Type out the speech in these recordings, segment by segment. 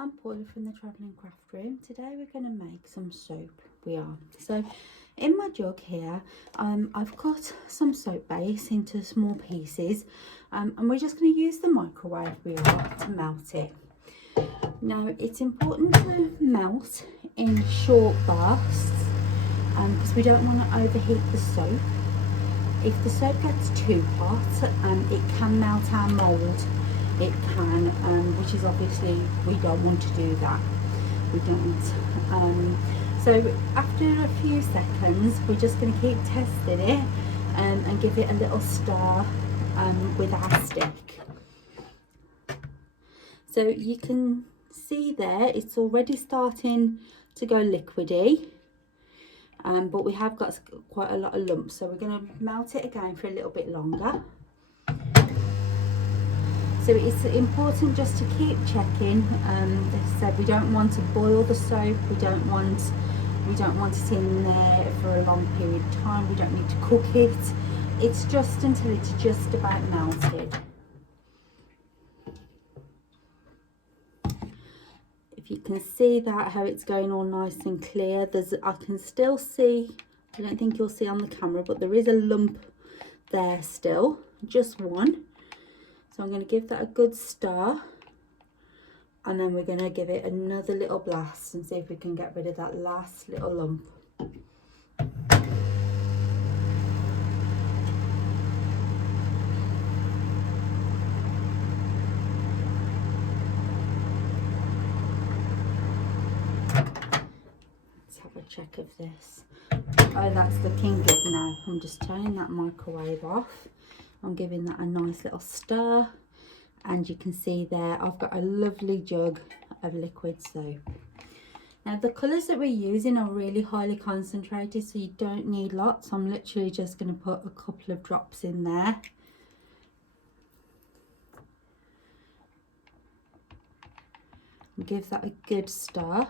I'm Paula from the Travelling Craft Room. Today we're going to make some soap. We are. So in my jug here, I've cut some soap base into small pieces, and we're just going to use the microwave wheel to melt it. Now it's important to melt in short bursts because we don't want to overheat the soap. If the soap gets too hot, it can melt our mould. It can, which is obviously, we don't want to do that. We don't. So after a few seconds, we're just going to keep testing it and give it a little stir with our stick. So you can see there, it's already starting to go liquidy. But we have got quite a lot of lumps, so we're going to melt it again for a little bit longer. So it's important just to keep checking. As I said, we don't want to boil the soap. We don't want it in there for a long period of time. We don't need to cook it. It's just until it's just about melted. If you can see that, how it's going all nice and clear. I can still see, I don't think you'll see on the camera, but there is a lump there still, just one. So I'm going to give that a good stir, and then we're going to give it another little blast and see if we can get rid of that last little lump. Let's have a check of this. Oh, that's looking good now. I'm just turning that microwave off. I'm giving that a nice little stir, and you can see there I've got a lovely jug of liquid soap. Now the colours that we're using are really highly concentrated, so you don't need lots. I'm literally just going to put a couple of drops in there. And give that a good stir.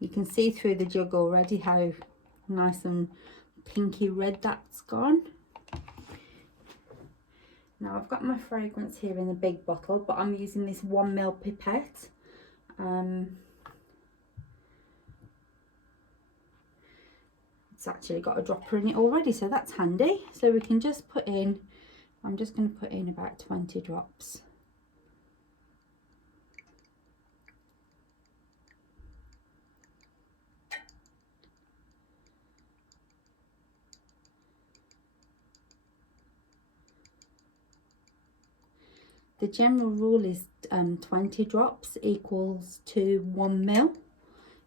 You can see through the jug already how nice and pinky red that's gone. Now I've got my fragrance here in the big bottle, but I'm using this 1 ml pipette. It's actually got a dropper in it already, so that's handy. So we can just put in, I'm just going to put in about 20 drops. The general rule is 20 drops equals to 1 ml.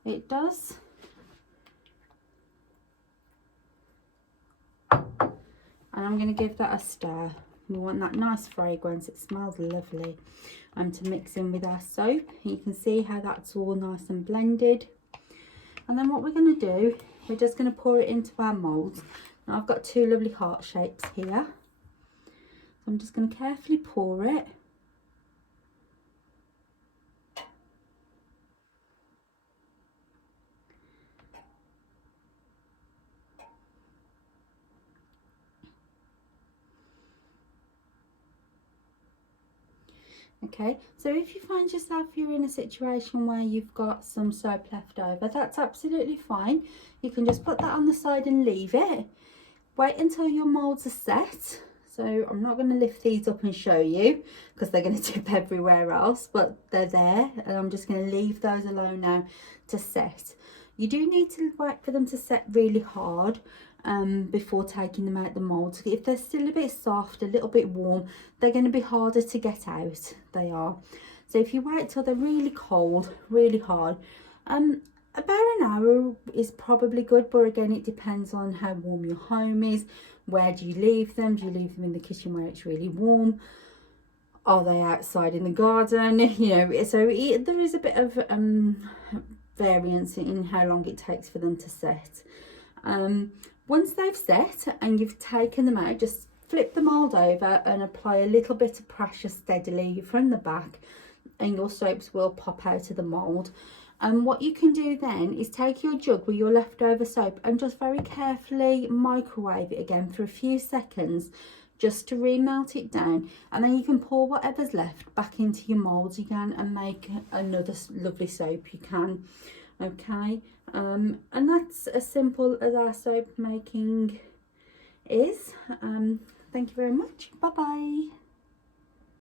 It does. And I'm going to give that a stir. We want that nice fragrance. It smells lovely. To mix in with our soap. You can see how that's all nice and blended. And then what we're going to do, we're just going to pour it into our moulds. Now I've got two lovely heart shapes here. So I'm just going to carefully pour it. Okay, so if you find yourself you're in a situation where you've got some soap left over, that's absolutely fine. You can just put that on the side and leave it. Wait until your moulds are set. So I'm not going to lift these up and show you because they're going to dip everywhere else, but they're there, and I'm just going to leave those alone now to set. You do need to wait for them to set really hard before taking them out the mould. If they're still a bit soft, a little bit warm, they're going to be harder to get out. They are. So if you wait till they're really cold, really hard, about an hour is probably good, but again it depends on how warm your home is. Where do you leave them? Do you leave them in the kitchen where it's really warm? Are they outside in the garden? You know, so there is a bit of variance in how long it takes for them to set. Once they've set and you've taken them out, just flip the mould over and apply a little bit of pressure steadily from the back, and your soaps will pop out of the mould. And what you can do then is take your jug with your leftover soap and just very carefully microwave it again for a few seconds just to remelt it down, and then you can pour whatever's left back into your moulds again and make another lovely soap you can. Okay, and that's as simple as our soap making is. Thank you very much. Bye bye.